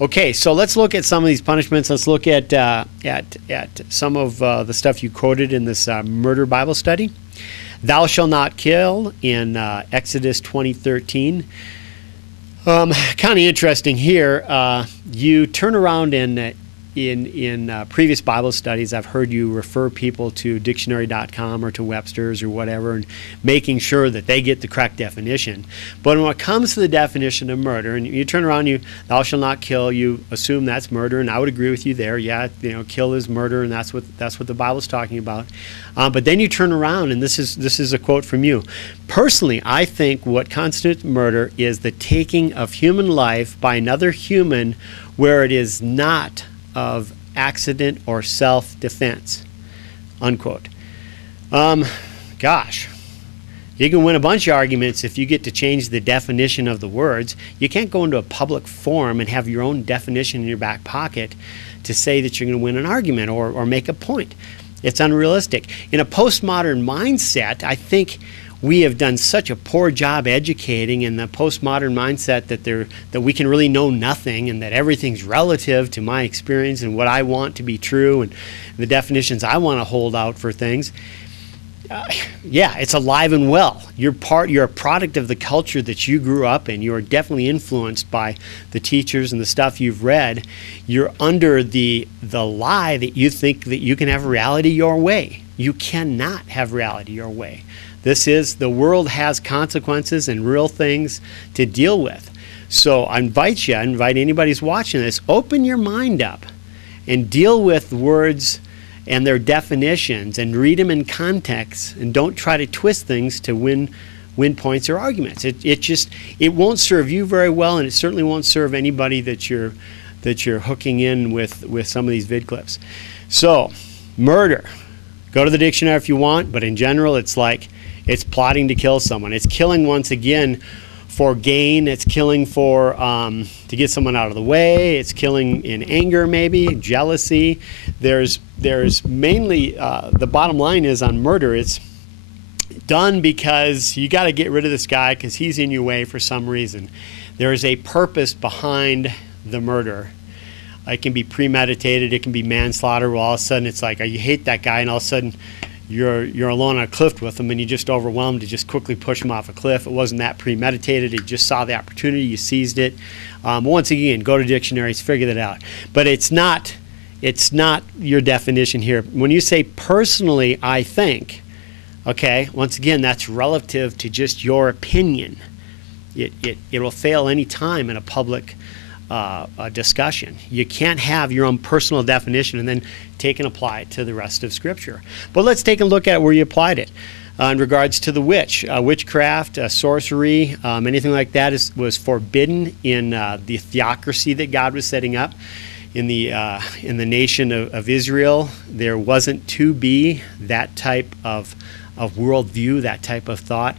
Okay, so let's look at some of these punishments. Let's look at some of the stuff you quoted in this murder Bible study. Thou shalt not kill in Exodus 20:13. Kind of interesting here. You turn around in previous Bible studies, I've heard you refer people to dictionary.com or to Webster's or whatever, and making sure that they get the correct definition. But when it comes to the definition of murder, and you turn around, thou shalt not kill, you assume that's murder, and I would agree with you there. Yeah, kill is murder, and that's what the Bible's talking about. But then you turn around, and this is a quote from you. Personally, I think what constitutes murder is the taking of human life by another human where it is not of accident or self-defense, unquote. Gosh, you can win a bunch of arguments if you get to change the definition of the words. You can't go into a public forum and have your own definition in your back pocket to say that you're going to win an argument or make a point. It's unrealistic. In a postmodern mindset, I think we have done such a poor job educating in the postmodern mindset that we can really know nothing, and that everything's relative to my experience and what I want to be true and the definitions I want to hold out for things. Yeah, it's alive and well. You're a product of the culture that you grew up in. You are definitely influenced by the teachers and the stuff you've read. You're under the lie that you think that you can have reality your way. You cannot have reality your way. The world has consequences and real things to deal with. So I invite anybody who's watching this, open your mind up and deal with words and their definitions and read them in context, and don't try to twist things to win points or arguments. It won't serve you very well, and it certainly won't serve anybody that you're hooking in with some of these vid clips. So, murder. Go to the dictionary if you want, but in general it's plotting to kill someone. It's killing, once again, for gain. It's killing for to get someone out of the way. It's killing in anger, maybe jealousy. There's mainly the bottom line is on murder. It's done because you got to get rid of this guy because he's in your way for some reason. There is a purpose behind the murder. It can be premeditated. It can be manslaughter. Well, all of a sudden it's like you hate that guy, and all of a sudden you're alone on a cliff with him, and you just overwhelmed to just quickly push him off a cliff. It wasn't that premeditated. You just saw the opportunity. You seized it. Once again, go to dictionaries, figure that out. But it's not your definition here. When you say personally, I think, okay, once again, that's relative to just your opinion. It will fail any time in a public discussion. You can't have your own personal definition and then take and apply it to the rest of Scripture. But let's take a look at where you applied it. In regards to the witchcraft, sorcery, anything like that was forbidden in the theocracy that God was setting up in the nation of Israel. There wasn't to be that type of worldview, that type of thought.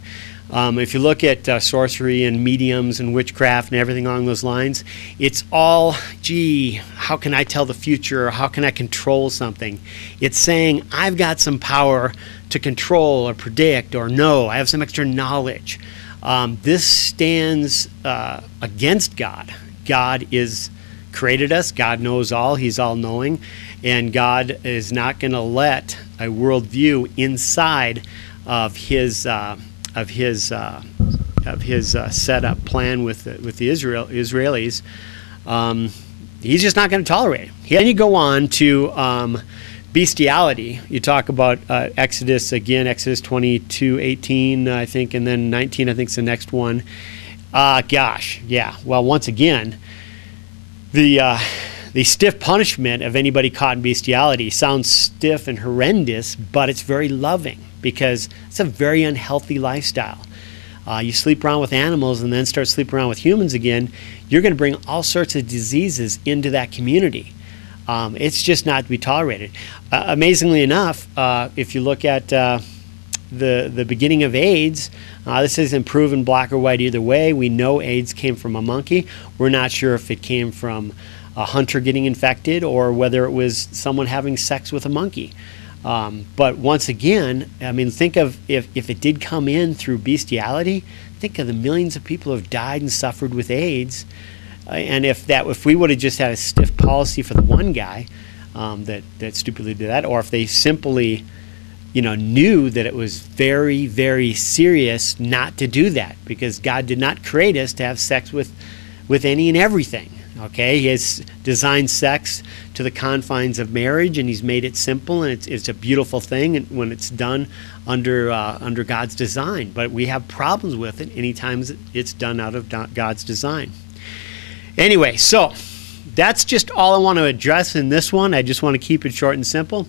If you look at sorcery and mediums and witchcraft and everything along those lines, it's all, gee, how can I tell the future? Or how can I control something? It's saying, I've got some power to control or predict or know. I have some extra knowledge. This stands against God. God is created us. God knows all. He's all-knowing. And God is not going to let a worldview inside of his set-up plan with the Israelis. He's just not going to tolerate it. Then you go on to bestiality. You talk about Exodus again, Exodus 22:18, I think, and then 19, I think, is the next one. Gosh, yeah. Well, once again, the stiff punishment of anybody caught in bestiality sounds stiff and horrendous, but it's very loving, because it's a very unhealthy lifestyle. You sleep around with animals and then start sleeping around with humans again, you're going to bring all sorts of diseases into that community. It's just not to be tolerated. Amazingly enough, if you look at the beginning of AIDS, this isn't proven black or white either way. We know AIDS came from a monkey. We're not sure if it came from a hunter getting infected or whether it was someone having sex with a monkey. But once again, I mean, think of if it did come in through bestiality, think of the millions of people who have died and suffered with AIDS. And if we would have just had a stiff policy for the one guy that stupidly did that, or if they simply, knew that it was very, very serious not to do that, because God did not create us to have sex with any and everything. Okay, He has designed sex to the confines of marriage, and He's made it simple, and it's a beautiful thing when it's done under God's design. But we have problems with it anytime it's done out of God's design. Anyway, so that's just all I want to address in this one. I just want to keep it short and simple.